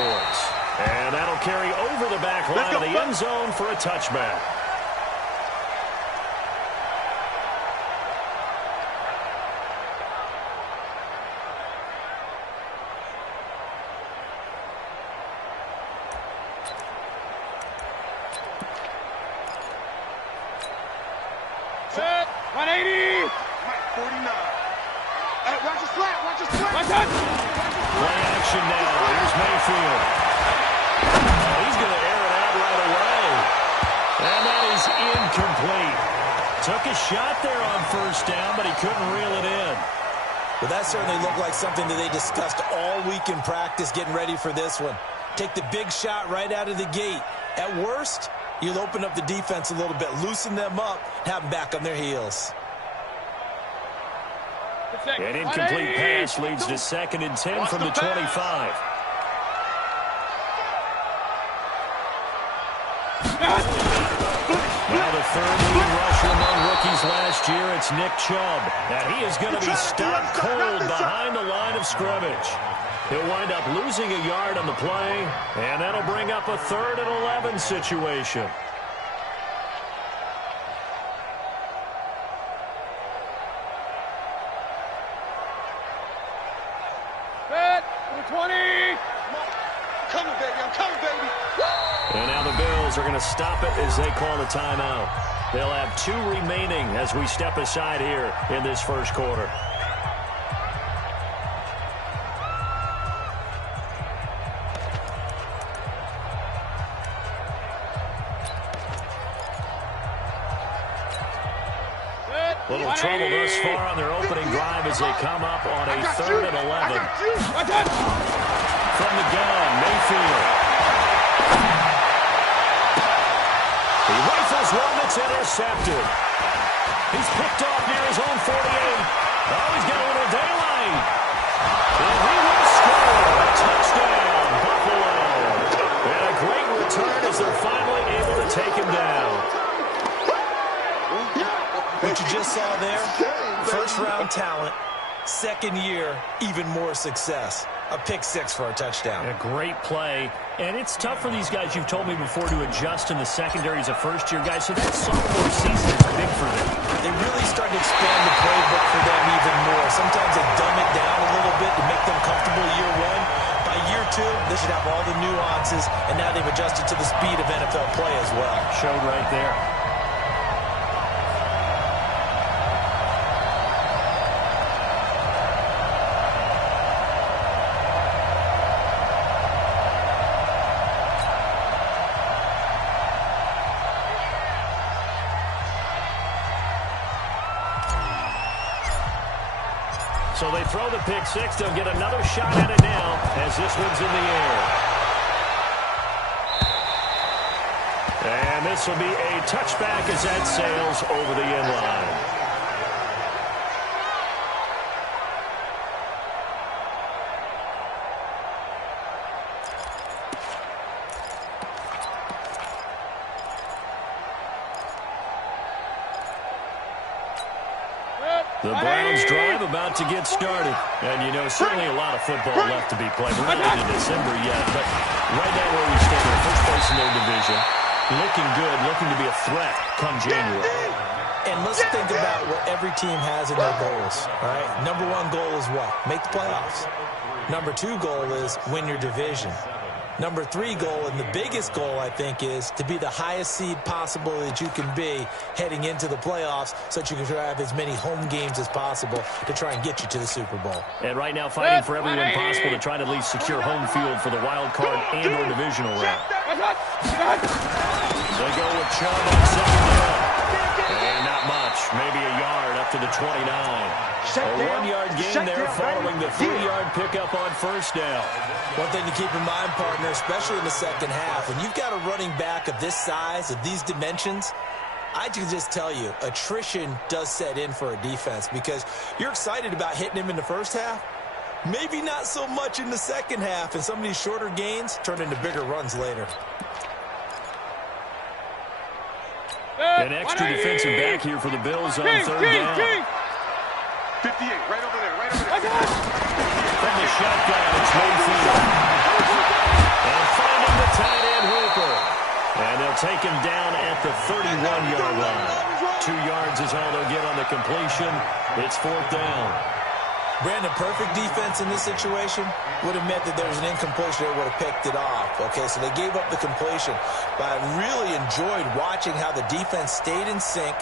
points. And that'll carry over the back line of the end zone for a touchback. Set, 180. 49. Watch his flat, watch his flat. Watch it. Play action now. Here's Mayfield. Oh, he's going to air it out right away. And that is incomplete. Took a shot there on first down, but he couldn't reel it in. Well, that certainly looked like something that they discussed all week in practice getting ready for this one. Take the big shot right out of the gate. At worst, you'll open up the defense a little bit, loosen them up, have them back on their heels. An incomplete pass leads to 2nd and 10 from the 25. Now the third leading rusher among rookies last year, it's Nick Chubb. And he is going to be stopped cold behind the line of scrimmage. He'll wind up losing a yard on the play, and that'll bring up a 3rd and 11 situation. Set, 20. Coming, baby, I'm coming, baby. And now the Bills are going to stop it as they call a timeout. They'll have 2 remaining as we step aside here in this first quarter. Little trouble thus far on their opening drive as they come up on a 3rd and 11. From the gun, Mayfield. He rifles one that's intercepted. He's picked off near his own 48. Oh, he's got a little daylight. And he will score. Touchdown, Buffalo. And a great return as they're finally able to take him down. What you just saw there, first-round talent, 2nd year, even more success. A pick-6 for a touchdown. A great play. And it's tough for these guys, you've told me before, to adjust in the secondary as a first-year guy. So that sophomore season is big for them. They really start to expand the playbook for them even more. Sometimes they dumb it down a little bit to make them comfortable year 1. By year 2, they should have all the nuances, and now they've adjusted to the speed of NFL play as well. Showed right there. So they throw the pick-6. They'll get another shot at it now as this one's in the air. And this will be a touchback as that sails over the end line. The Browns drive about to get started. And, you know, certainly a lot of football left to be played. We're not into December yet, but right now where we stand, in first place in their division, looking good, looking to be a threat come January. And let's think about what every team has in their goals, all right? Number 1 goal is what? Make the playoffs. Number 2 goal is win your division. Number 3 goal, and the biggest goal, I think, is to be the highest seed possible that you can be heading into the playoffs so that you can have as many home games as possible to try and get you to the Super Bowl. And right now fighting for everyone possible to try to at least secure home field for the wild card and or divisional round. They go with Chubb on 2nd down. And not much, maybe a yard up to the 29. A 1-yard gain there following the 3-yard pickup on first down. One thing to keep in mind, partner, especially in the second half, when you've got a running back of this size, of these dimensions, I can just tell you, attrition does set in for a defense because you're excited about hitting him in the first half. Maybe not so much in the second half, and some of these shorter gains turn into bigger runs later. An extra defensive back here for the Bills on 3rd down. 58, right over there, right over there. From the shotgun, it's Mayfield. take him down at the 31-yard line. 2 yards is all they'll get on the completion. It's 4th down. Brandon, perfect defense in this situation would have meant that there was an incompletion that would have picked it off. Okay, so they gave up the completion. But I really enjoyed watching how the defense stayed in sync,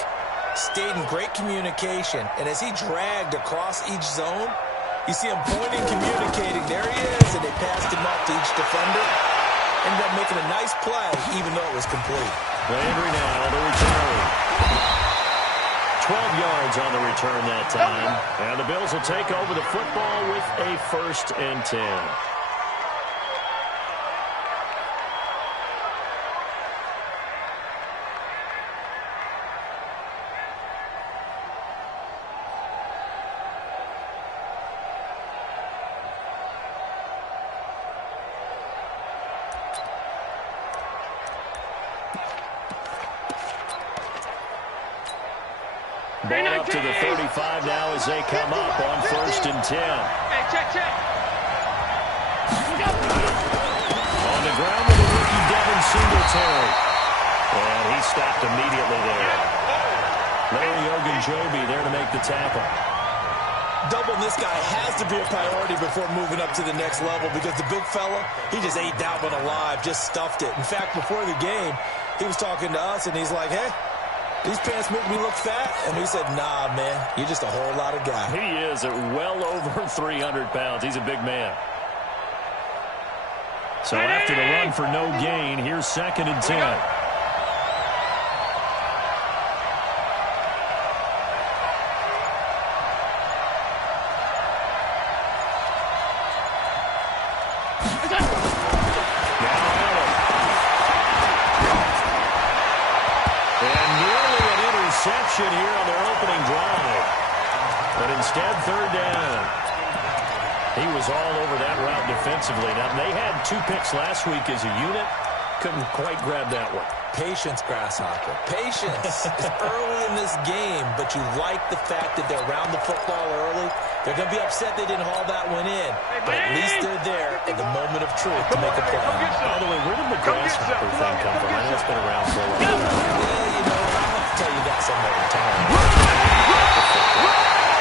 stayed in great communication, and as he dragged across each zone, you see him pointing, communicating. There he is, and they passed him up to each defender. Ended up making a nice play, even though it was complete. Landry now, the return. 12 yards on the return that time. And the Bills will take over the football with a 1st and 10. Ball up to the 35 now as they come up on 1st and 10. Hey, check. On the ground with the rookie Devin Singletary. And he stopped immediately there. Larry Ogunjobi there to make the tackle. Doubling this guy has to be a priority before moving up to the next level because the big fella, he just ate that one alive, just stuffed it. In fact, before the game, he was talking to us, and he's like, hey, these pants make me look fat. And we said, nah, man, you're just a whole lot of guy. He is at well over 300 pounds. He's a big man. So after the run for no gain, here's 2nd and 10. Here on their opening drive. But instead, 3rd down. He was all over that route defensively. Now, they had 2 picks last week as a unit. Couldn't quite grab that one. Patience, Grasshopper. Patience. It's early in this game, but you like the fact that they're around the football early. They're going to be upset they didn't haul that one in. But at least they're there at the moment of truth to make a play. By the way, where did the Grasshopper thing come from? I know it's been around for a while. Yeah, you know, I'll have to tell you that some other time.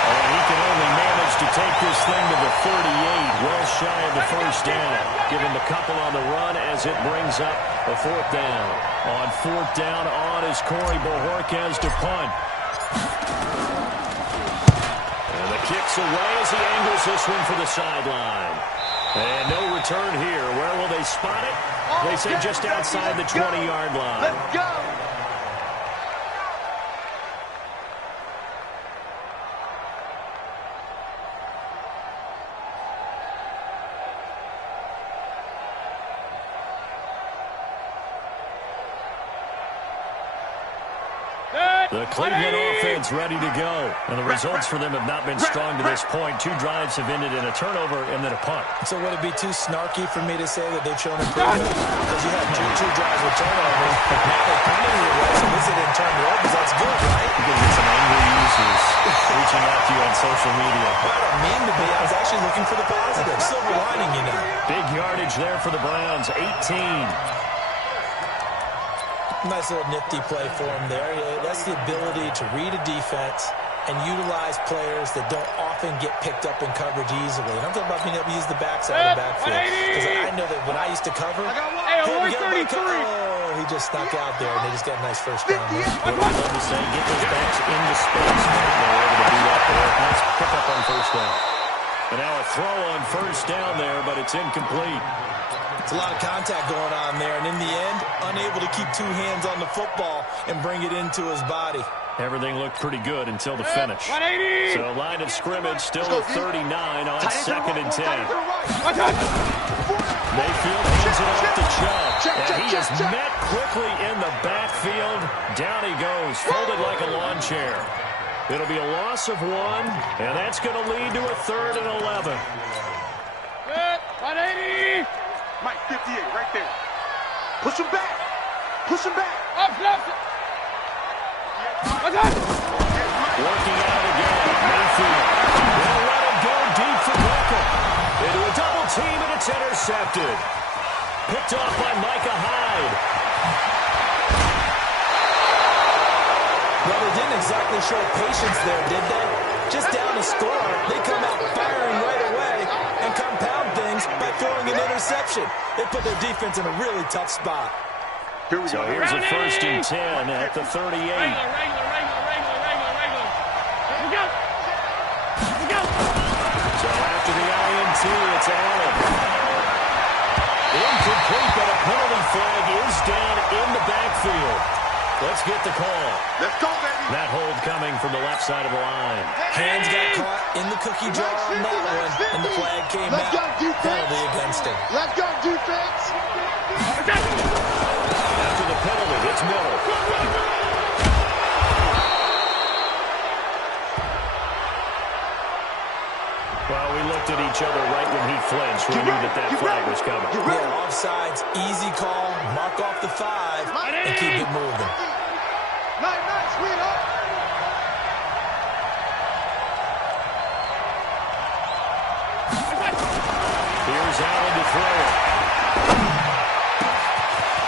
And he can only manage to take this thing to the 38, well shy of the 1st down. Give him a couple on the run as it brings up a 4th down. On 4th down on is Corey Bojorquez to punt. And the kick's away as he angles this one for the sideline. And no return here. Where will they spot it? They say just outside the 20-yard line. Let's go. The Cleveland offense ready to go. And the results for them have not been strong to this point. 2 drives have ended in a turnover and then a punt. So would it be too snarky for me to say that they've shown improvement? Because you had two drives with turnovers. Now they're punting it away, so this didn't turn it over. That's good, right? You're going to get some angry users reaching out to you on social media. I don't mean to be. I was actually looking for the positive. Silver lining, you know. Big yardage there for the Browns. 18. Nice little nifty play for him there. Yeah, that's the ability to read a defense and utilize players that don't often get picked up in coverage easily. And I'm talking about being able to use the backside of the backfield. Because I know that when I used to cover, Hey, 133. He just snuck out there, and they just got a nice 1st down there. What I love to say, get those backs into space. They're able to do that there. Nice pick up on 1st down. And now a throw on 1st down there, but it's incomplete. It's a lot of contact going on there, and in the end, unable to keep 2 hands on the football and bring it into his body. Everything looked pretty good until the finish. 180. So line of scrimmage still at 39 on 2nd and 10. Mayfield hands it off to Chubb. And he is met quickly in the backfield. Down he goes, folded like a lawn chair. It'll be a loss of 1, and that's going to lead to a 3rd and 11. 180. Mike, 58, right there. Push him back. Push him back. Up, left. Working out again. Mayfield. They'll let him go deep for Beckham. Into a double team, and it's intercepted. Picked off by Micah Hyde. Well, they didn't exactly show patience there, did they? Just down to score, they come out firing right away and compound things by throwing an interception. They put their defense in a really tough spot. Here we go. So here's a 1st and 10 at the 38. Regular. Here we go. So after the INT, it's Allen. Incomplete, but a penalty flag is down in the backfield. Let's get the call. Let's go, baby. That hold coming from the left side of the line. Hands got caught in the cookie jar on that one, and the flag came out. Penalty against him. Let's go, defense. After the penalty, it's Miller. Well, we looked at each other right when he flinched. We knew that flag was coming. Yeah, offsides, easy call, mark off the 5, and keep it moving. Night, sweetheart. Here's Allen to throw it.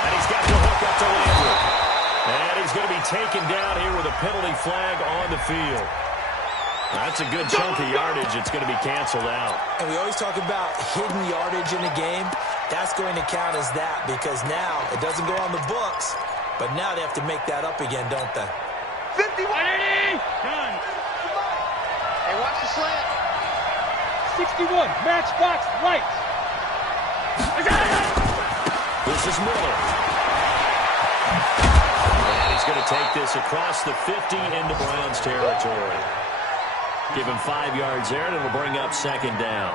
And he's got the hook up to Landry. And he's going to be taken down here with a penalty flag on the field. That's a good chunk of yardage. It's going to be canceled out. And we always talk about hidden yardage in a game. That's going to count as that because now it doesn't go on the books, but now they have to make that up again, don't they? 51. Done. Hey, watch the slant. 61. Matchbox right. This is Miller. And he's going to take this across the 50 into Browns territory. Give him 5 yards there, and it'll bring up 2nd down.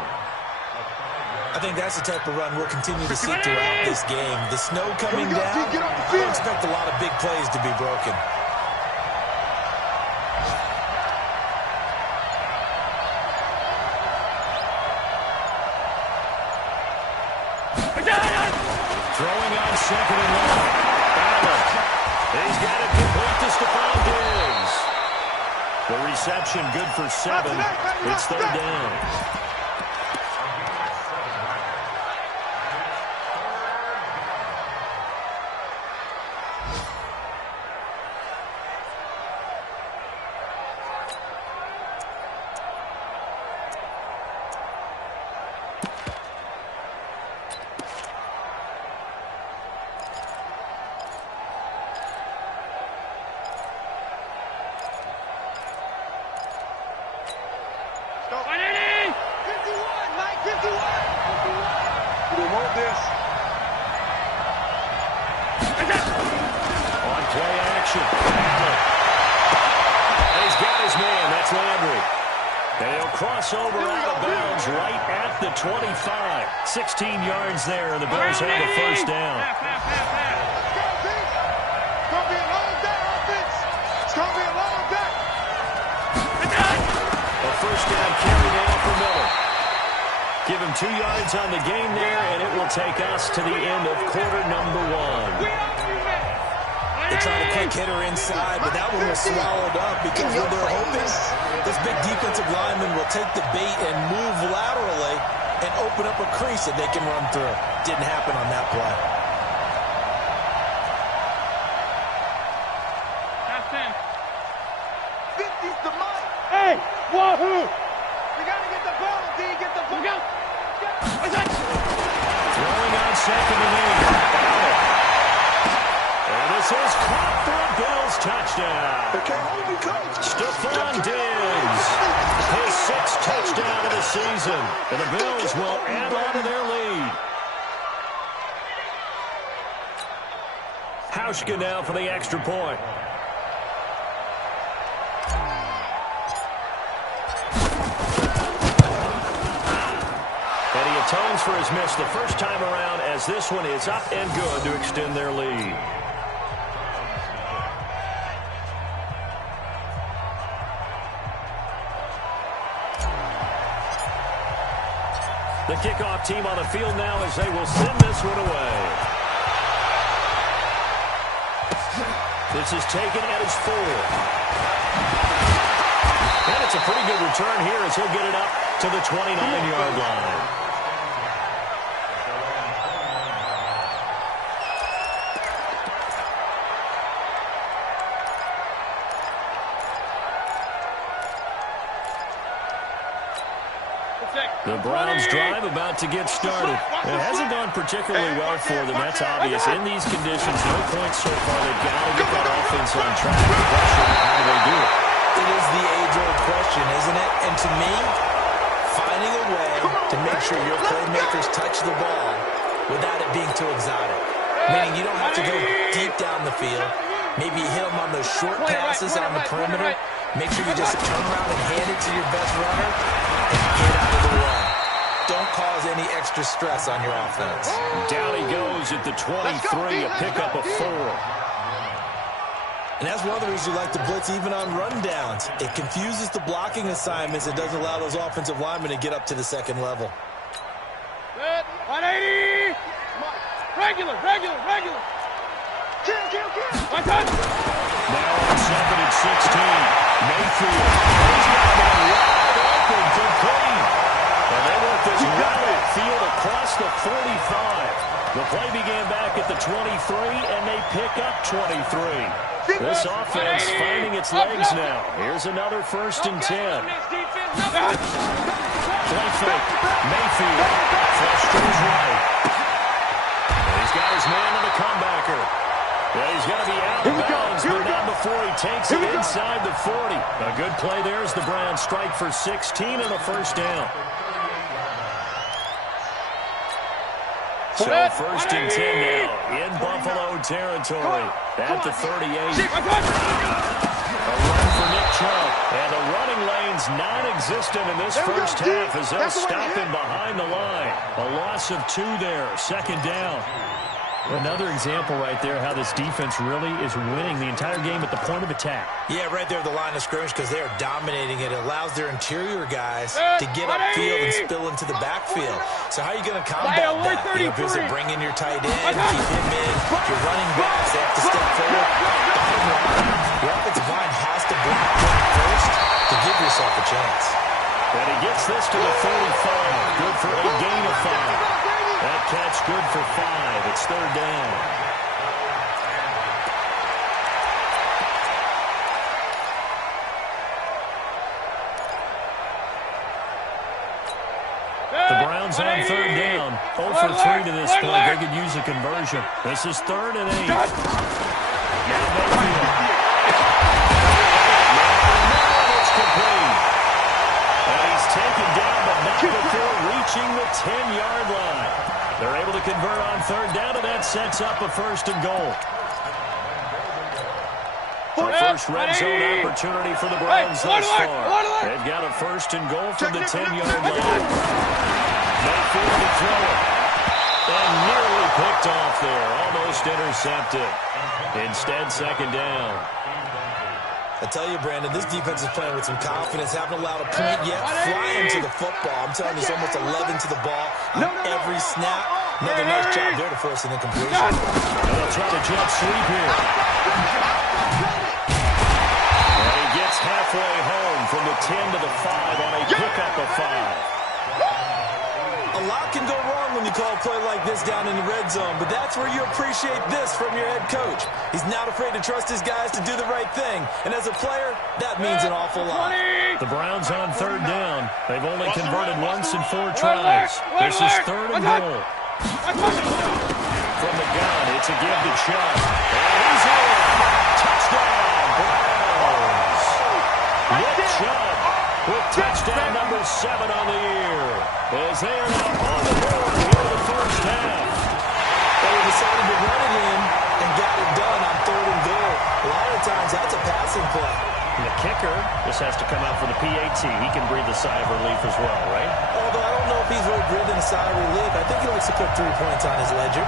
I think that's the type of run we'll continue to see throughout this game. The snow coming down, I don't expect a lot of big plays to be broken. Throwing on 2nd and 1. Allen. He's got it complete to Stephon Diggs. The reception good for 7. It's 3rd down. Crossover out of bounds right at the 25. 16 yards there, and the Bills have a 1st down. It's going to be a long day, offense. It's going to be a long day. A 1st down carry now for Miller. Give him 2 yards on the game there, and it will take us to the end of quarter number 1. They tried a quick hitter inside, but that one was swallowed up because what they're hoping, this big defensive lineman will take the bait and move laterally and open up a crease that they can run through. Didn't happen on that play. Half 10. 50's the mic. Hey, wahoo! We got to get the ball, D. Get the ball. Go. Throwing on 2nd and 8. And this is caught for a Bills touchdown. Stephon Diggs, his 6th touchdown of the season. And the Bills will add on to their lead. Hauschka now for the extra point. And he atones for his miss the first time around as this one is up and good to extend their lead. The kickoff team on the field now as they will send this one away. This is taken at his 4. And it's a pretty good return here as he'll get it up to the 29-yard line. The Browns drive about to get started. It hasn't gone particularly well for them. That's obvious. In these conditions, no points so far. They've got to get that offense on track. The question, how do they do it? It is the age-old question, isn't it? And to me, finding a way to make sure your playmakers touch the ball without it being too exotic. Meaning you don't have to go deep down the field. Maybe you hit them on those short passes on the perimeter. Make sure you just turn around and hand it to your best runner and get out of the run. Don't cause any extra stress on your offense. Down he goes at the 23, a pickup of 4. And that's one of the reasons you like to blitz even on rundowns. It confuses the blocking assignments. It doesn't allow those offensive linemen to get up to the second level. 180! Regular. My touch! Now on 2nd and 16. Mayfield. He's got one wide open to clean. And they work this right upfield across the 45. The play began back at the 23, and they pick up 23. This offense finding its legs now. Here's another 1st and 10. Play fake. Mayfield. Flush to his right. And he's got his man on the comebacker. Yeah, he's going to be out of bounds, but not before he takes it inside the 40. A good play there as the Browns strike for 16 and a 1st down. So 1st and 10 now in Buffalo territory at the 38. A run for Nick Chubb, and the running lane's non-existent in this first half as they'll stop him behind the line. A loss of 2 there, 2nd down. Another example right there how this defense really is winning the entire game at the point of attack. Yeah, right there at the line of scrimmage because they are dominating it. It allows their interior guys to get upfield and spill into the backfield. So how are you going to combat that? You know, because they bring in your tight end, keep him in, your running backs, they have to step forward. Bottom line, your offensive line has to block them first to give yourself a chance. And he gets this to the 45. Good for a gain of 5. That catch good for 5. It's 3rd down. The Browns on 3rd down. 0 for 3 to this point. They could use a conversion. This is 3rd and 8. Now Mayfield. It's complete. And he's taken down, but not before reaching the 10-yard line. They're able to convert on 3rd down, and that sets up a 1st and goal. The first red zone opportunity for the Browns thus far. They've got a 1st and goal from the 10-yard line. Mayfield to throw it. And nearly picked off there. Almost intercepted. Instead, 2nd down. I tell you, Brandon, this defense is playing with some confidence. Haven't allowed a point yet. Flying to the football. I'm telling you, it's almost 11 to the ball on every snap. Another nice job there to force an incompletion. They'll try to jet sweep here. And he gets halfway home from the 10 to the 5 on a pickup of 5. A lot can go wrong when you call a play like this down in the red zone, but that's where you appreciate this from your head coach. He's not afraid to trust his guys to do the right thing, and as a player, that means an awful lot. The Browns on 3rd down. They've only converted once in 4 tries. This is 3rd and goal. From the gun, it's a give to Chubb. And he's in. Touchdown, Browns. Nick Chubb with touchdown number 7 on the year. As they are now on the board here in the first half. They decided to run it in and got it done on 3rd and goal. A lot of times, that's a passing play. And the kicker just has to come out for the PAT. He can breathe a sigh of relief as well, right? Although I don't know if he's really breathing a sigh of relief. I think he likes to put 3 points on his ledger.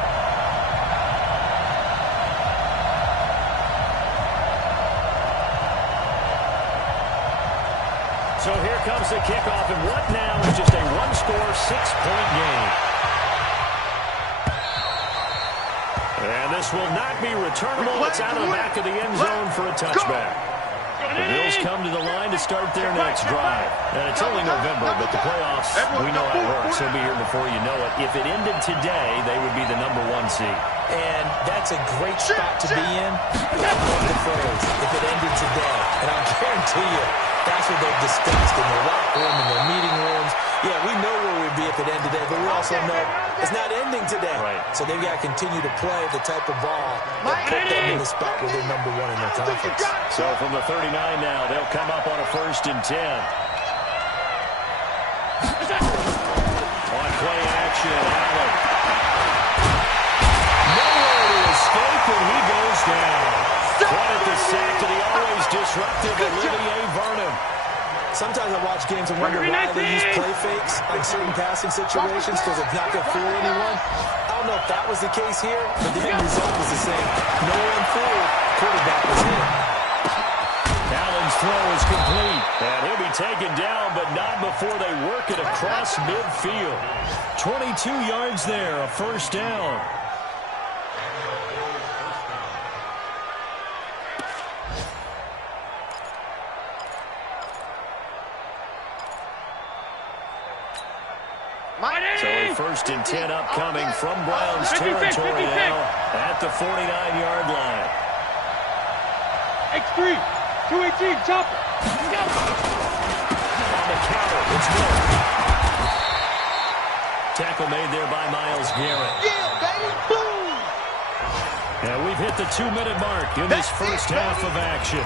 So here comes the kickoff, and what now is just a one-score, 6-point game. And this will not be returnable. It's out of the back of the end zone for a touchback. The Bills come to the line to start their next drive. And it's only November, but the playoffs, we know how it works. They'll be here before you know it. If it ended today, they would be the number 1 seed. And that's a great spot to be in. I love the phrase, if it ended today. And I'll guarantee you, that's what they've discussed in their locker room, in their meeting rooms. Yeah, we also know it's not ending today. Right. So they've got to continue to play the type of ball that put them in the spot where they're number one in their conference. So from the 39 now, they'll come up on a 1st and 10. On play action, Allen. Nowhere to escape, and he goes down. Wanted the sack to the always disruptive Olivier Vernon. Sometimes I watch games and wonder why they use play fakes on certain passing situations because it's not going to fool anyone. I don't know if that was the case here, but the end result was the same. No one fooled. Quarterback was hit. Allen's throw is complete, and he'll be taken down, but not before they work it across midfield. 22 yards there, a 1st down. So a 1st and 10 upcoming from Browns territory now at the 49-yard line. X3, 218, chopper. On the counter, it's Miller. Tackle made there by Myles Garrett. Yeah, baby, boom! And we've hit the 2-minute mark in this first half of action.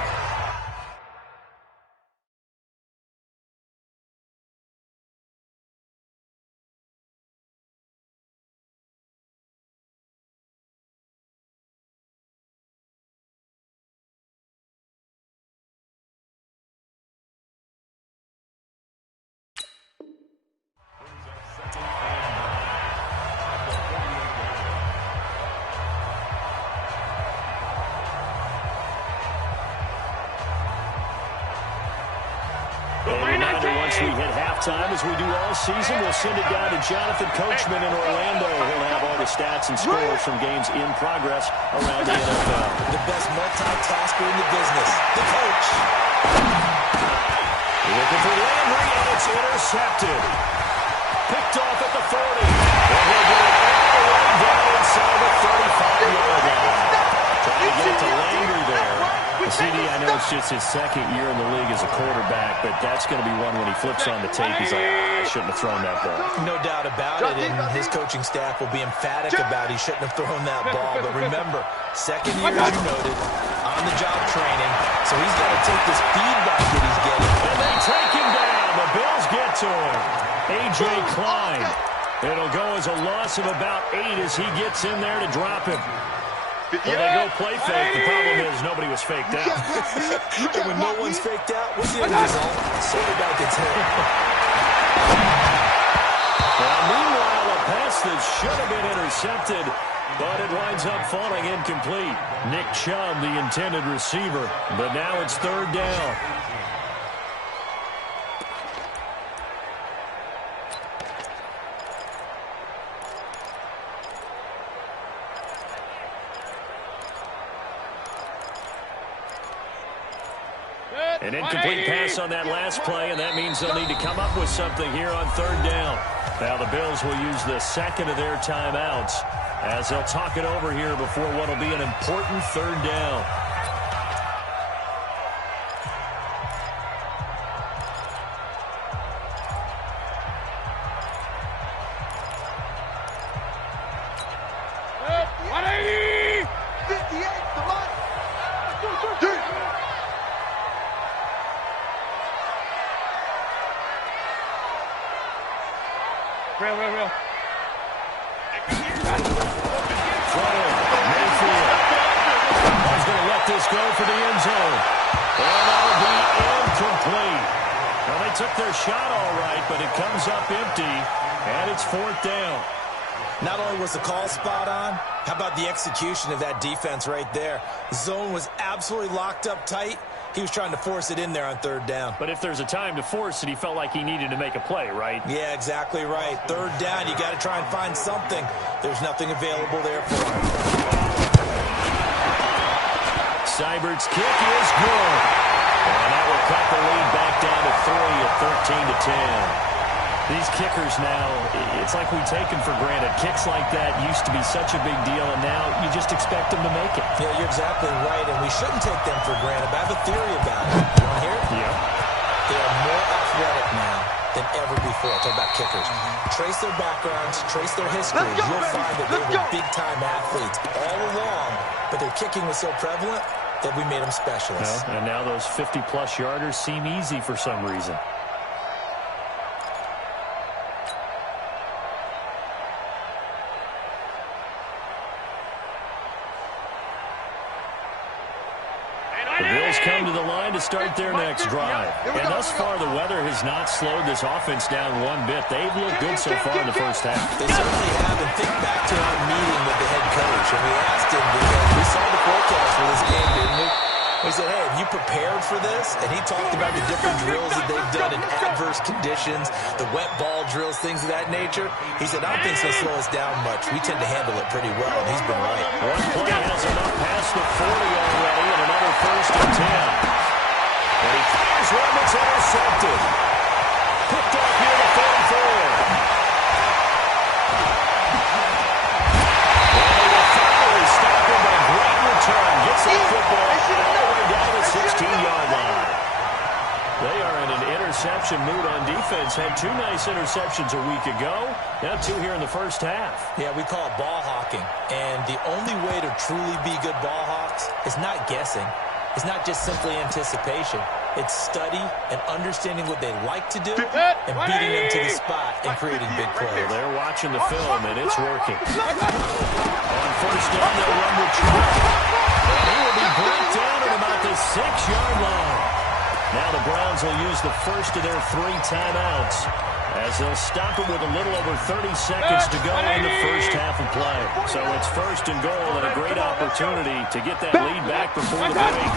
Once we hit halftime, as we do all season, we'll send it down to Jonathan Coachman in Orlando. He'll have all the stats and scores from games in progress around the NFL. The best multitasker in the business, the coach. Looking for Landry, and it's intercepted. Picked off at the 40. And he'll get it all the way down inside the 35-yard line. Trying to get it to Landry there. CD, I know it's just his 2nd year in the league as a quarterback, but that's going to be one when he flips on the tape. He's like, I shouldn't have thrown that ball. No doubt about it, and his coaching staff will be emphatic about he shouldn't have thrown that ball. But remember, 2nd year, as you noted, on-the-job training, so he's got to take this feedback that he's getting. And they take him down. The Bills get to him. A.J. Klein. It'll go as a loss of about 8 as he gets in there to drop him. Well, they go play fake. The problem is nobody was faked out. And when no one's faked out, what's the end result? Quarterback gets hit. Well, meanwhile, a pass that should have been intercepted, but it winds up falling incomplete. Nick Chubb, the intended receiver, but now it's 3rd down. An incomplete pass on that last play, and that means they'll need to come up with something here on 3rd down. Now the Bills will use the 2nd of their timeouts as they'll talk it over here before what will be an important 3rd down. Real. Throwing. Mayfield. He's going to let this go for the end zone. And that'll be incomplete. Well, they took their shot all right, but it comes up empty, and it's 4th down. Not only was the call spot on, how about the execution of that defense right there? The zone was absolutely locked up tight. He was trying to force it in there on 3rd down. But if there's a time to force it, he felt like he needed to make a play, right? Yeah, exactly right. 3rd down, you got to try and find something. There's nothing available there for him. Seibert's kick is good. And that will cut the lead back down to 3 at 13-10. These kickers now, it's like we take them for granted. Kicks like that used to be such a big deal, and now you just expect them to make it. Yeah, you're exactly right, and we shouldn't take them for granted. But I have a theory about it. You want to hear it? Yeah. They are more athletic now. than ever before. Talk about kickers. Trace their backgrounds, trace their history. You'll find that they were big-time athletes all along, but their kicking was so prevalent that we made them specialists. And now those 50-plus yarders seem easy for some reason. The Bills come to the line to start their next drive. And thus far, the weather has not slowed this offense down one bit. They've looked good so far in the first half. They certainly have. And think back to our meeting with the head coach. And we asked him, because we saw the forecast for this game, didn't we? We said, hey, have you prepared for this? And he talked about the different drills that they've done in adverse conditions, the wet ball drills, things of that nature. He said, I don't think it's going to slow us down much. We tend to handle it pretty well, and he's been right. One play has enough past the 40 already, and another 1st and 10. And he fires one that's intercepted. Picked off near the 34. Stop him by great return. Gets that football all the way down the 16-yard line. They are in an interception mood on defense. Had 2 nice interceptions a week ago. Now 2 here in the first half. Yeah, we call it ball hawking. And the only way to truly be good ball hawks is not guessing. It's not just simply anticipation. It's study and understanding what they like to do and beating them to the spot and creating big plays. They're watching the film, and it's working. On 1st down, they'll run with Trump. And he will be brought down at about the 6-yard line. Now the Browns will use the first of their 3 timeouts as they'll stop it with a little over 30 seconds to go in the first half of play. So it's 1st and goal and a great opportunity to get that lead back before the break.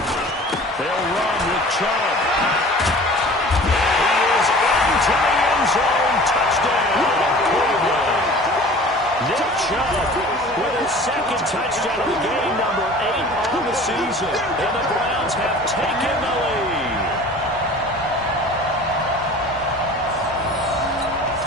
They'll run with Chubb. And he is into the end zone. Touchdown, Cleveland. Nick Chubb with his 2nd touchdown of the game, number 8 on the season. And the Browns have taken the lead.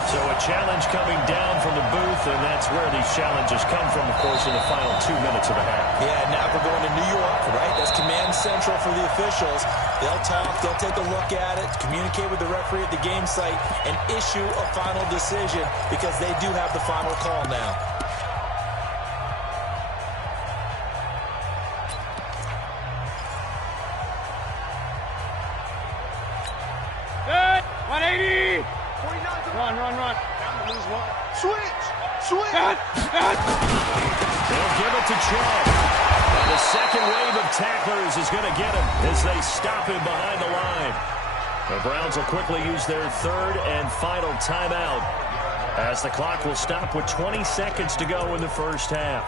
So a challenge coming down from the booth, and that's where these challenges come from, of course, in the final 2 minutes of the half. Yeah, now we're going to New York, right? That's command central for the officials. They'll talk, they'll take a look at it, communicate with the referee at the game site, and issue a final decision because they do have the final call now. Good. 180. Run. Switch. They'll give it to Chubb. And the second wave of tacklers is going to get him as they stop him behind the line. The Browns will quickly use their 3rd and final timeout as the clock will stop with 20 seconds to go in the first half.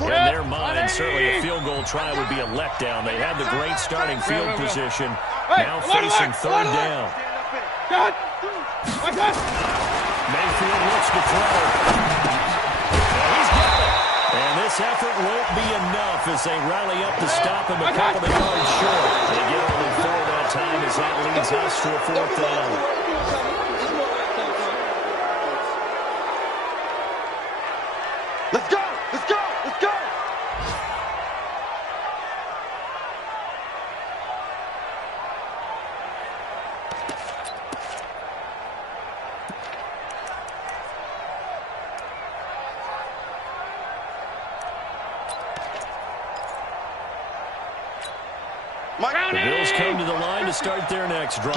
In their mind, certainly a field goal try would be a letdown. They had the great starting field position, now facing 3rd down. Mayfield looks to throw. He's got it. And this effort won't be enough as they rally up to stop him a couple of yards short. They get only 4 that time as that leads us to a 4th down. Let's go. The Bills come to the line to start their next drive.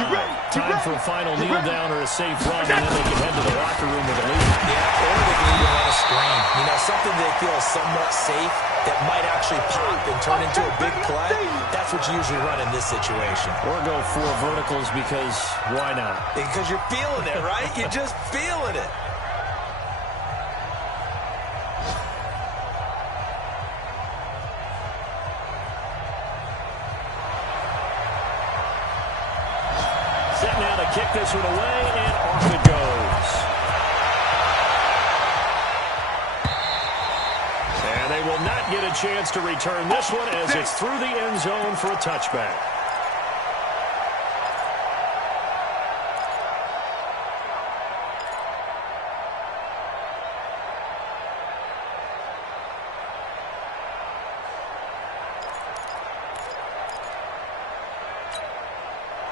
Time for a final kneel down or a safe run, and then they can head to the locker room with a lead. Yeah, or they can even run a screen. You know, something they feel is somewhat safe that might actually pop and turn into a big play. That's what you usually run in this situation. Or go 4 verticals because why not? Because you're feeling it, right? You're just feeling it. Now to kick this one away, and off it goes. And they will not get a chance to return this one as it's through the end zone for a touchback.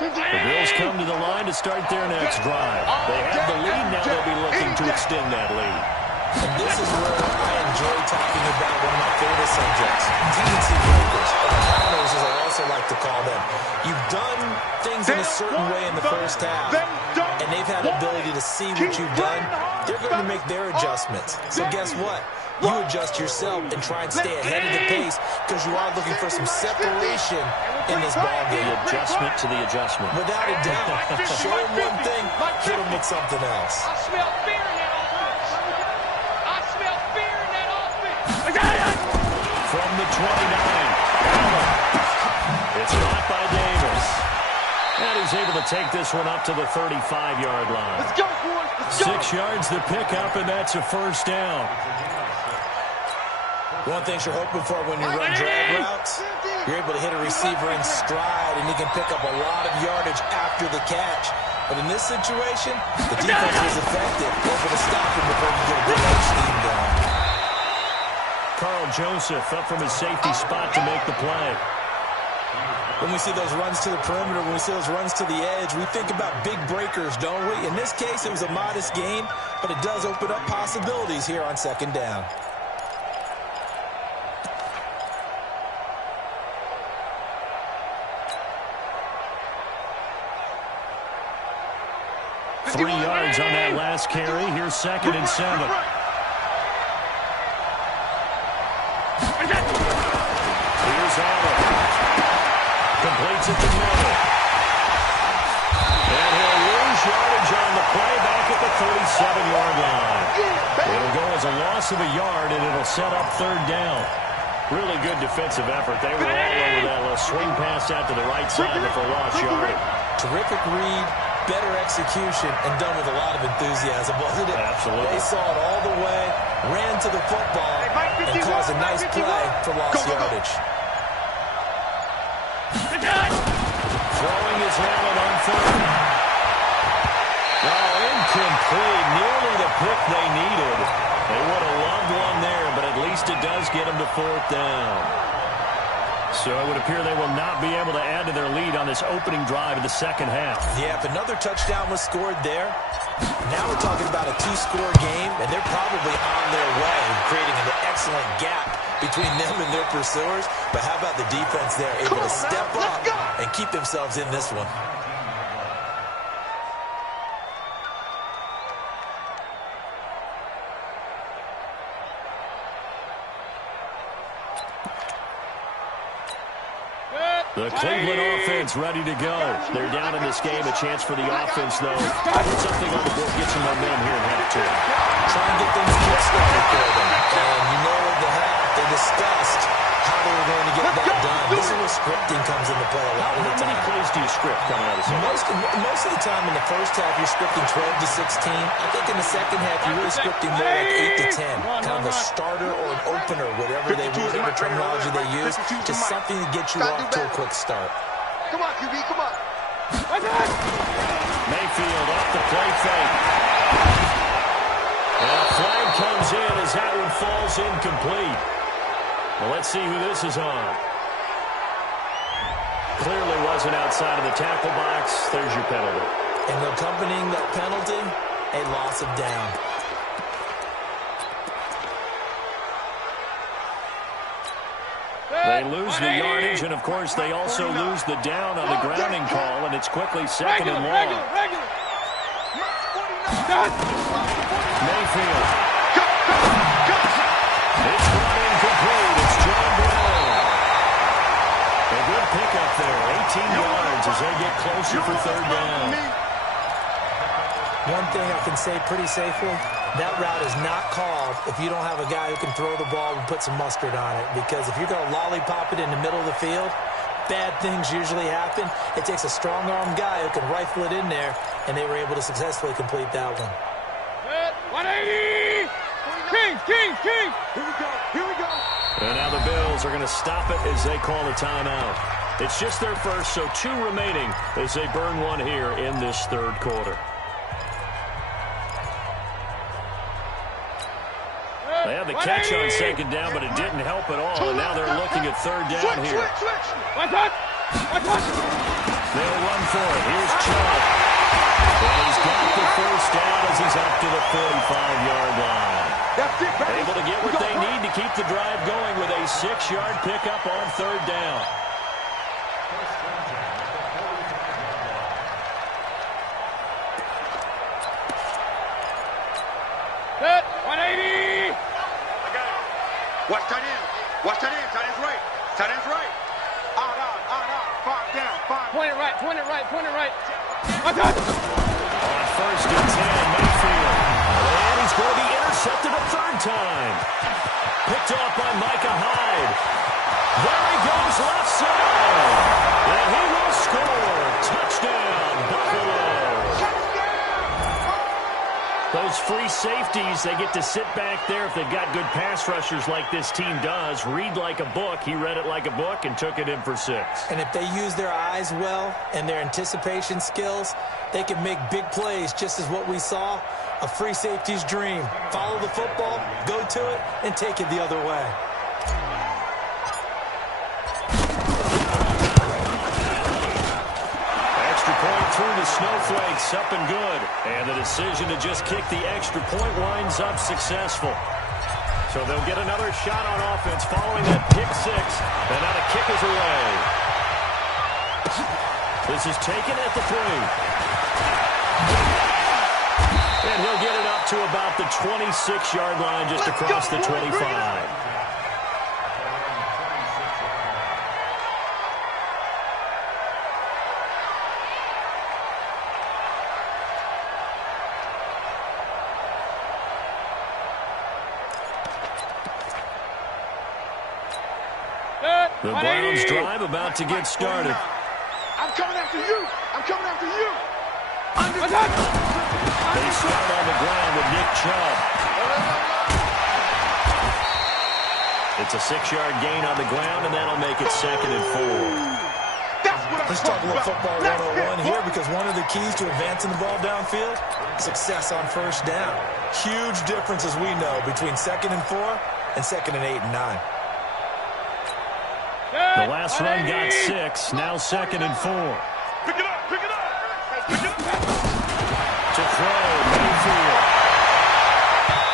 The Bills come to the line to start their next drive. They have the lead. Now they'll be looking to extend that lead. And this is where I enjoy talking about one of my favorite subjects, tendency breakers, or counters as I also like to call them. You've done things in a certain way in the first half, and they've had the ability to see what you've done. They're going to make their adjustments. So guess what? You adjust yourself and try and stay ahead of the pace because you are looking for some separation in this ballgame. The adjustment to the adjustment. Without a doubt. Show them one thing, hit them with something else. I smell fear in that offense. I smell fear in that offense. I got it. From the 29. It's caught by Davis. And he's able to take this one up to the 35-yard line. Let's go, boys. Let's go. 6 yards the pickup, and that's a first down. One thing you're hoping for when you run drag routes, you're able to hit a receiver in stride, and he can pick up a lot of yardage after the catch. But in this situation, the defense was effective, able to stop him before he could get a good edge steam going. Carl Joseph up from his safety spot to make the play. When we see those runs to the perimeter, when we see those runs to the edge, we think about big breakers, don't we? In this case, it was a modest gain, but it does open up possibilities here on second down. 3 yards on that last carry. Here's 2nd and 7. Here's Allen. Completes at the middle. And he'll lose yardage on the play back at the 37-yard line. It'll go as a loss of a yard, and it'll set up 3rd down. Really good defensive effort. They were all over that little swing pass out to the right side before lost yardage. Terrific read, better execution, and done with a lot of enthusiasm, wasn't it? Absolutely. They saw it all the way, ran to the football, and caused a nice play for lost yardage. Throwing his helmet on 3rd. Oh, incomplete. Nearly the pick they needed. They would have loved one there, but at least it does get them to 4th down. So it would appear they will not be able to add to their lead on this opening drive of the second half. Yeah, if another touchdown was scored there, now we're talking about a 2-score game, and they're probably on their way, creating an excellent gap between them and their pursuers. But how about the defense there, able to step up and keep themselves in this one? The Cleveland offense ready to go. They're down in this game. A chance for the offense, though. Put something on the board, get some momentum here in half 2. Try and get things kick-started for them. And you know at the half, they discussed how they were going to get that done. This is where scripting comes into play a lot of the time. How many plays do you script coming out of the second? Most of the time in the first half, you're scripting 12 to 16. I think in the second half, you're really scripting more like 8 to 10. Kind of a starter or an opener, whatever they want, whatever terminology they use. Just something to get you off to a quick start. Come on, QB, come on. Mayfield off the play fake. And a flag comes in as that one falls incomplete. Well, let's see who this is on. Clearly wasn't outside of the tackle box. There's your penalty. And accompanying that penalty, a loss of down. They lose the yardage, and, of course, they also lose the down on the grounding call, and it's quickly 2nd and long. Mayfield. It's run incomplete. It's John Brown. A good pickup there. 18 yards as they get closer for 3rd down. One thing I can say pretty safely, that route is not called if you don't have a guy who can throw the ball and put some mustard on it. Because if you're going to lollipop it in the middle of the field, bad things usually happen. It takes a strong-armed guy who can rifle it in there, and they were able to successfully complete that one. 180! Kings! Here we go! And now the Bills are going to stop it as they call a timeout. It's just their first, so 2 remaining as they burn one here in this 3rd quarter. They had the catch on 2nd down, but it didn't help at all, and now they're looking at 3rd down here. Switch! Watch! They'll run for it. Here's Chubb. And he's got the first down as he's up to the 45-yard line. That's it, baby. Able to get what they need to keep the drive going with a 6-yard pickup on third down. Set, 180. Watch tight end. Watch tight end. Tight end's right. Tight end's right. Out. 5 down. 5. Point it right, point it right, point it right. Watch out. On first and 10, Mayfield. And he's going to be intercepted a third time. Picked off by Micah Hyde. There he goes left side. And he will score. Touchdown, Buffalo. Those free safeties, they get to sit back there if they've got good pass rushers like this team does. Read like a book. He read it like a book and took it in for 6. And if they use their eyes well and their anticipation skills, they can make big plays, just as what we saw. A free safety's dream. Follow the football, go to it, and take it the other way. Extra point through the Snowflakes, up and good. And the decision to just kick the extra point winds up successful. So they'll get another shot on offense following that pick 6. And now the kick is away. This is taken at the 3. And he'll get it up to about the 26-yard line just across the 25. The Browns drive about to get started. I'm coming after you. I'm coming after you. They start on the ground with Nick Chubb. It's a 6-yard gain on the ground, and that'll make it 2nd and 4. Let's talk about football 101 here, because one of the keys to advancing the ball downfield, success on first down. Huge difference, as we know, between 2nd and 4 and 2nd and 8 and 9. The last run got 6, now 2nd and 4. Pick it up. To throw, Mayfield.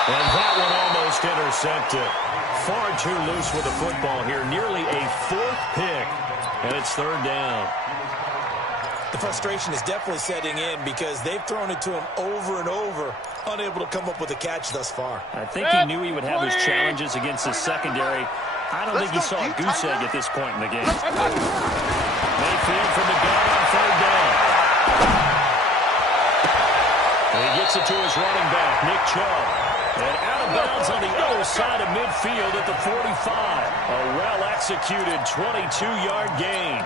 And that one almost intercepted. Far too loose with the football here. Nearly a 4th pick. And it's 3rd down. The frustration is definitely setting in because they've thrown it to him over and over, unable to come up with a catch thus far. I think he knew he would have his challenges against his secondary. I don't think he saw a goose egg at this point in the game. Mayfield from the gun on 3rd down. And he gets it to his running back, Nick Chubb. And out of bounds on the other side of midfield at the 45. A well-executed 22-yard gain.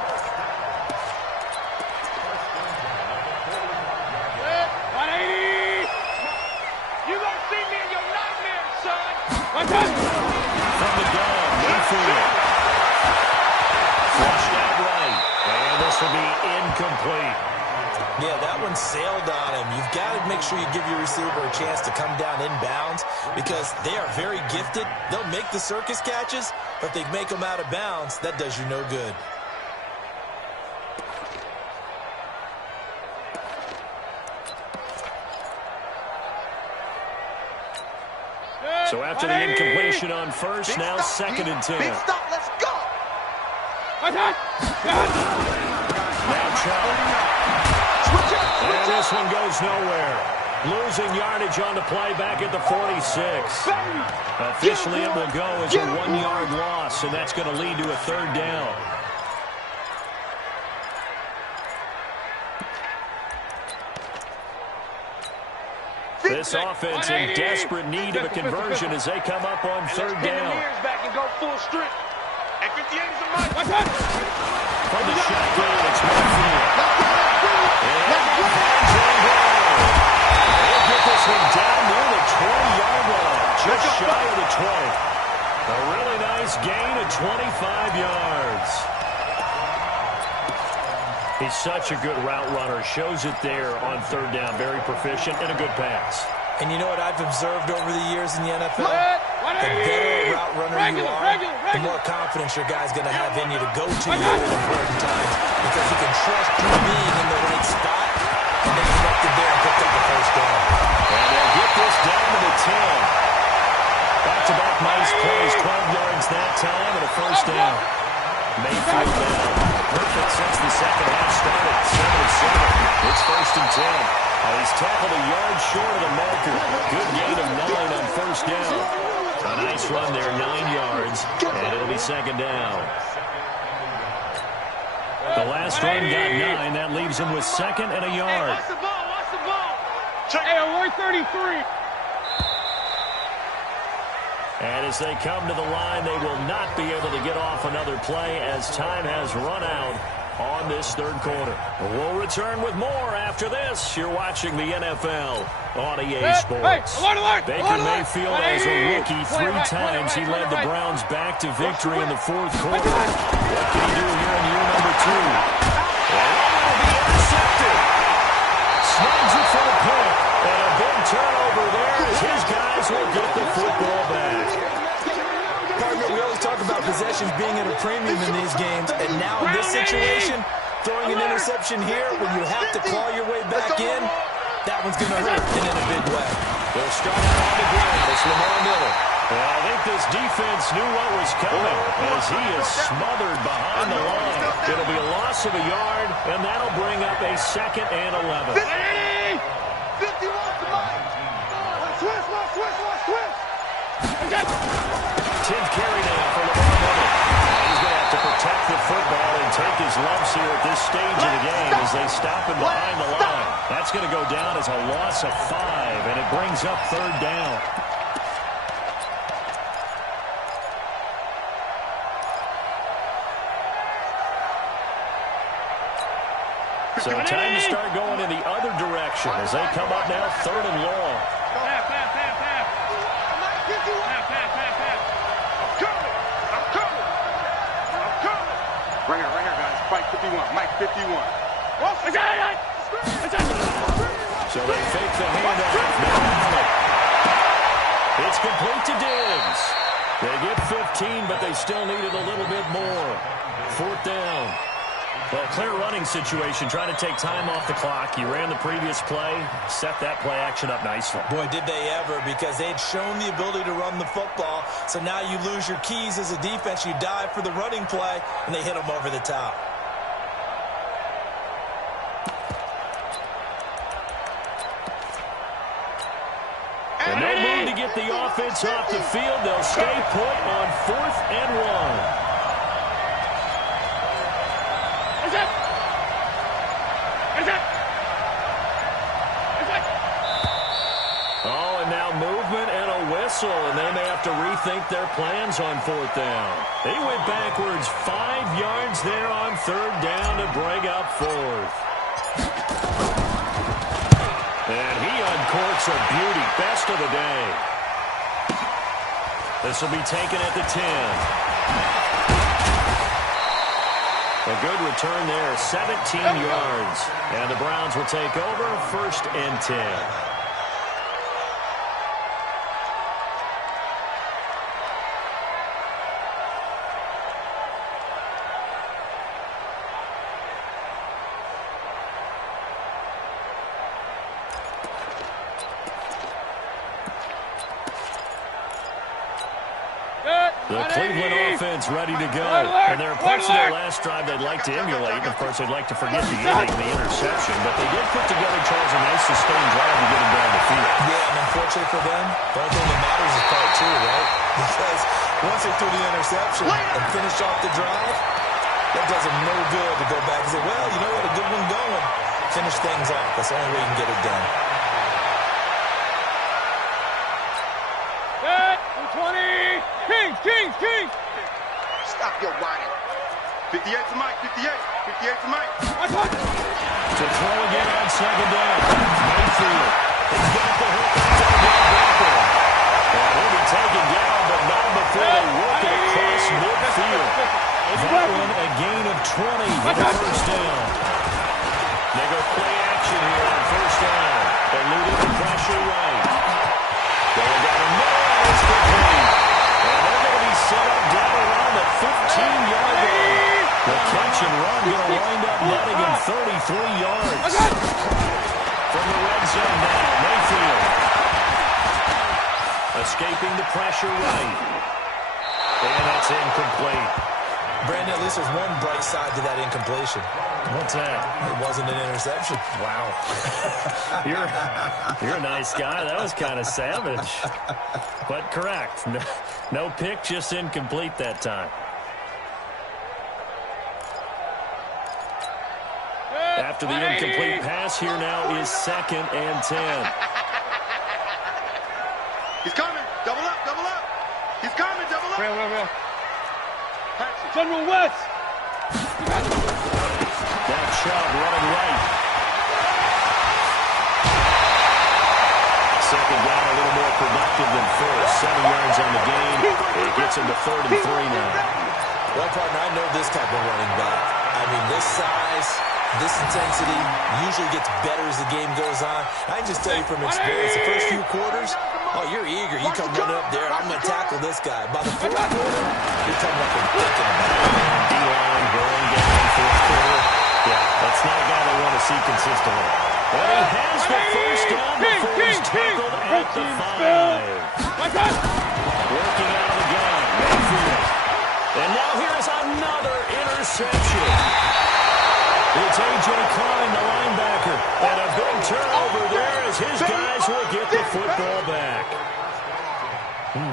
You gonna see me in your nightmares, son. From the gun, Mayfield. Flushed out right. And this will be incomplete. Yeah, that one sailed on him. You've got to make sure you give your receiver a chance to come down inbounds because they are very gifted. They'll make the circus catches, but if they make them out of bounds, that does you no good. So after the incompletion on first, now 2nd and 10. Big stop, let's go. Now Chubb. And this one goes nowhere. Losing yardage on the play back at the 46. Officially, it will go as a 1-yard loss, and that's going to lead to a 3rd down. This offense in desperate need of a conversion as they come up on 3rd down. Back and go full strength. And 58 is a mic. From the shotgun, it's Mayfield. They'll get this one down near the 20-yard line, just shy of the 20. A really nice gain of 25 yards. He's such a good route runner. Shows it there on 3rd down. Very proficient and a good pass. And you know what I've observed over the years in the NFL? The better a route runner you are, the more confidence your guy's going to have in you to go to you at important times because he can trust you to be Back-to-back nice plays, 12 yards that time, and a first down. Mayfield down. Perfect since the second half started. 7 of 7. It's first and 10. He's tackled a yard short of the marker. Good gain of 9 on first down. A nice run there, 9 yards, and it'll be second down. The last run got 9. That leaves him with second and a yard. Watch the ball, watch the ball. Hey, 133. And as they come to the line, they will not be able to get off another play as time has run out on this third quarter. We'll return with more after this. You're watching the NFL on EA Sports. Baker Mayfield as a rookie 3 times. He led the Browns back to victory in the fourth quarter. What can he do here in year number 2? And it will be intercepted. Snags it for the pick. And a big turnover there as his guys will get the football back. Partner, we always talk about possessions being at a premium in these games, and now in this situation, throwing an interception here when you have to claw your way back in, that one's going to hurt, and in a big way. They'll start out on the ground. It's Lamar Miller. Well, I think this defense knew what was coming as he is smothered behind the line. It'll be a loss of a yard, and that'll bring up a second and 11. 10th carry now for Lamar Miller. He's going to have to protect the football and take his lumps here at this stage of the game as they stop him behind the line. That's going to go down as a loss of 5, and it brings up third down. So time to start going in the other direction as they come up now third and long. Right here, guys. Mike 51. Mike 51. So they fake the handoff. Now it's complete to Diggs. They get 15, but they still needed a little bit more. Fourth down. Well, clear running situation, trying to take time off the clock. He ran the previous play, set that play action up nicely. Boy, did they ever, because they'd shown the ability to run the football. So now you lose your keys as a defense. You dive for the running play, and they hit them over the top. And no move to get the offense off the field. They'll stay put on 4th and 1. Oh, and now movement and a whistle, and they may have to rethink their plans on 4th down. They went backwards 5 yards there on 3rd down to bring up 4th. And he uncorks a beauty. Best of the day. This will be taken at the 10. A good return there, 17 yards. And the Browns will take over 1st and 10. The Cleveland offense ready to go. And there are parts of their last drive they'd like to emulate. And, of course, they'd like to forget the inning, the interception. But they did put together, Charles, a nice sustained drive to get him down the field. Yeah, and unfortunately for them, the only thing that matters is part 2, right? Because once they threw the interception and finished off the drive, that does them no good to go back and say, well, you know what, a good one going. Finish things off. That's the only way you can get it done. 20. Kings. Stop your whining. 58 to Mike. 58 to Mike. To throw again on 2nd down. Mayfield. He's got the hook into the blocker. And he'll be taken down, but not before they work it across midfield. That one a gain of 20 for the first down. They go play action here on 1st down. Eluding the pressure right. Going down the middle, and it's complete. And they're going to be set up down around the 15-yard line. The catch and run going to wind up netting him 33 yards. From the red zone now, Mayfield. Escaping the pressure right. And that's incomplete. Brandon, at least there's one bright side to that incompletion. What's that? It wasn't an interception. Wow. You're a nice guy. That was kind of savage. But correct. No pick, just incomplete that time. After the incomplete pass, here now is 2nd and 10. He's coming. Double up, double up. He's coming, double up. Real. General West. That Chubb running right. 2nd down, a little more productive than first. 7 yards on the game. It gets him to 3rd and 3 now. Well, partner, I know this type of running back. I mean, this size, this intensity usually gets better as the game goes on. I can just tell you from experience, the first few quarters, oh, you're eager. You come running up there, I'm going to tackle this guy. By the 4th quarter, you're coming up and thinking about it. D-line going down 4th quarter. Yeah, that's not a guy they want to see consistently. But he has the first down before he's tackled at the 5. Working out of the gun, Mayfield. And now here's another interception. It's A.J. Klein, the linebacker. And a big turnover there as his guys will get the football back.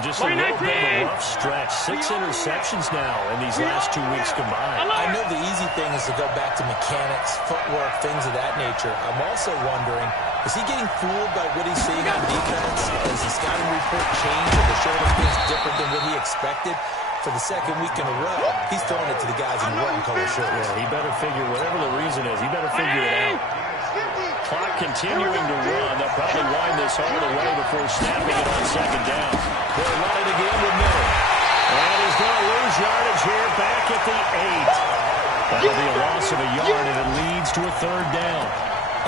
Just a little bit of a rough stretch. 6 interceptions now in these last 2 weeks combined. I know the easy thing is to go back to mechanics, footwork, things of that nature. I'm also wondering, is he getting fooled by what he's seeing on defense? Has the scouting report changed or the showing him things different than what he expected? For the 2nd week in a row, he's throwing it to the guys in white and color shirts. Yeah, he better figure, whatever the reason is, he better figure it out. Clock continuing to run. They'll probably wind this all the way before snapping it on 2nd down. They'll run it again with Miller. And he's going to lose yardage here back at the 8. That'll be a loss of a yard, and it leads to a 3rd down.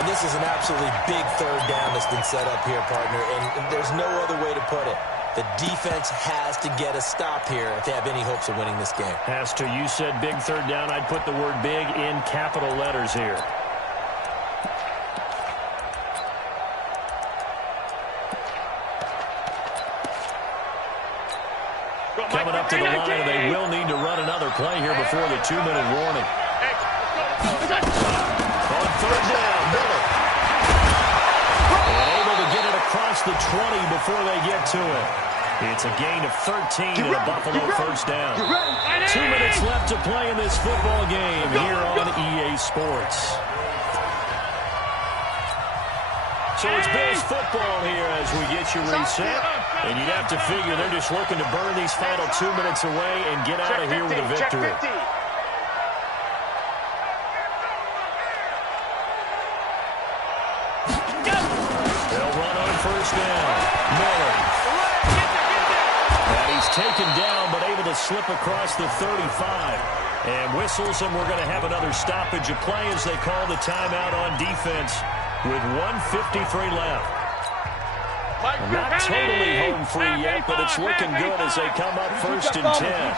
And this is an absolutely big 3rd down that's been set up here, partner, and there's no other way to put it. The defense has to get a stop here if they have any hopes of winning this game. Has to. You said big 3rd down. I'd put the word big in capital letters here. Coming up to the line, and they will need to run another play here before the 2-minute warning. On 3rd down, Miller. And able to get it across the 20 before they get to it. It's a gain of 13 and a Buffalo 1st down. 2 minutes left to play in this football game here on EA Sports. So it's Bills football here as we get you reset. And you'd have to figure they're just looking to burn these final 2 minutes away and get out of here with a victory. They'll run on 1st down. Miller. And he's taken down but able to slip across the 35. And whistles, and we're going to have another stoppage of play as they call the timeout on defense with 1:53 left. Not totally home free yet, but it's looking good as they come up 1st and 10.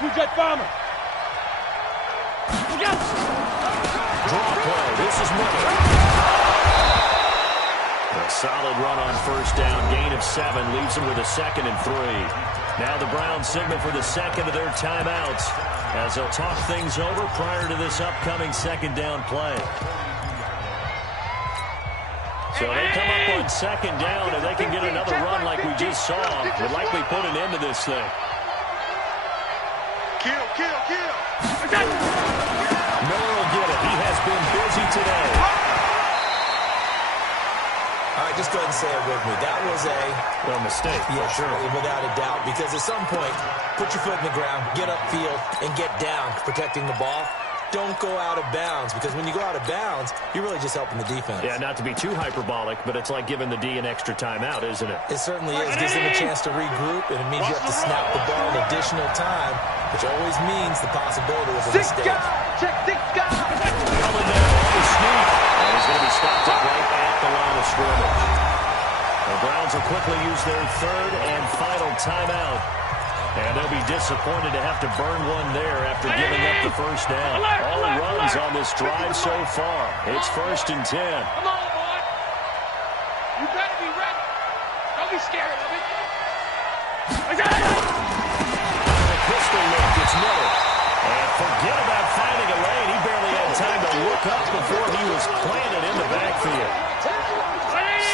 Draw play. This is Miller. A solid run on 1st down. Gain of 7 leaves them with a 2nd and 3. Now the Browns signal for the 2nd of their timeouts as they'll talk things over prior to this upcoming 2nd down play. So they come up on 2nd down, and they can get another run like we just saw. Would likely put an end to this thing. Kill. Miller will get it. He has been busy today. All right, just go ahead and say it with me. That was a mistake, yeah, for sure. Without a doubt, because at some point, put your foot in the ground, get upfield, and get down protecting the ball. Don't go out of bounds, because when you go out of bounds, you're really just helping the defense. Yeah, not to be too hyperbolic, but it's like giving the D an extra timeout, isn't it? It certainly is. It gives them a chance to regroup, and it means you have to snap the ball an additional time, which always means the possibility of a mistake. Coming down on the sneak, and he's going to be stopped up right at the line of scrimmage. The Browns will quickly use their 3rd and final timeout. And they'll be disappointed to have to burn one there after giving up the 1st down. All runs on this drive so far. It's 1st and 10. Come on, boy. You better be ready. Don't be scared of it. Pistol look, it's Miller. And forget about finding a lane. He barely had time to look up before he was planted in the backfield.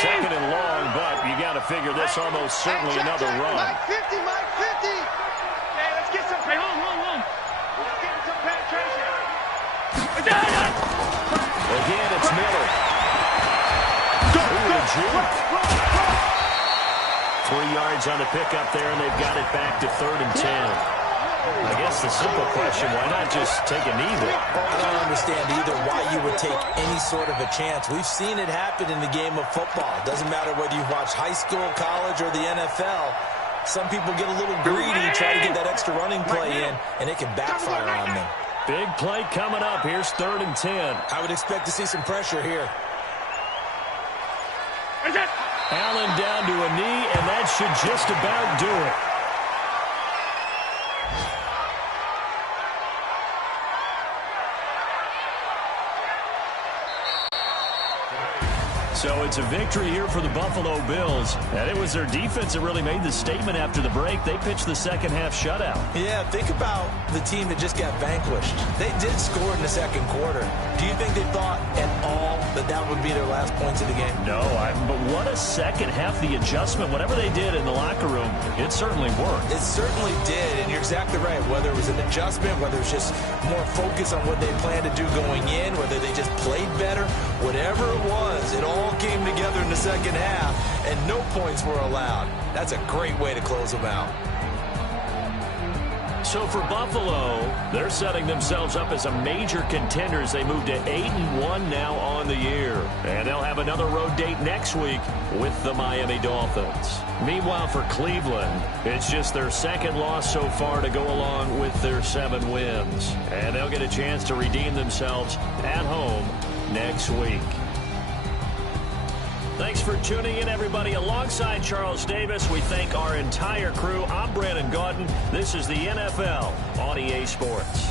Second and long, but you got to figure this almost certainly another run. Mike 50, Mike 50. Hey, let's get some. Hey, hold. Let's get some penetration. Again, it's Miller. Ooh, the juke. 3 yards on the pickup there, and they've got it back to 3rd and 10. I guess the simple question, why not just take a knee there? I don't understand either why you would take any sort of a chance. We've seen it happen in the game of football. It doesn't matter whether you watch high school, college, or the NFL. Some people get a little greedy, try to get that extra running play in, and it can backfire on them. Big play coming up. Here's 3rd and 10. I would expect to see some pressure here. Allen down to a knee, and that should just about do it. So it's a victory here for the Buffalo Bills. And it was their defense that really made the statement after the break. They pitched the second half shutout. Yeah, think about the team that just got vanquished. They did score in the second quarter. Do you think they thought at all that that would be their last points of the game? No, but what a second half. The adjustment, whatever they did in the locker room, it certainly worked. It certainly did, and you're exactly right. Whether it was an adjustment, whether it was just more focus on what they planned to do going in, whether they just played better, whatever it was, it all came together in the second half, and no points were allowed. That's a great way to close them out. So for Buffalo, they're setting themselves up as a major contender as they move to 8-1 now on the year. And they'll have another road date next week with the Miami Dolphins. Meanwhile, for Cleveland, it's just their second loss so far to go along with their 7 wins. And they'll get a chance to redeem themselves at home next week. Thanks for tuning in, everybody. Alongside Charles Davis, we thank our entire crew. I'm Brandon Gaudin. This is the NFL on EA Sports.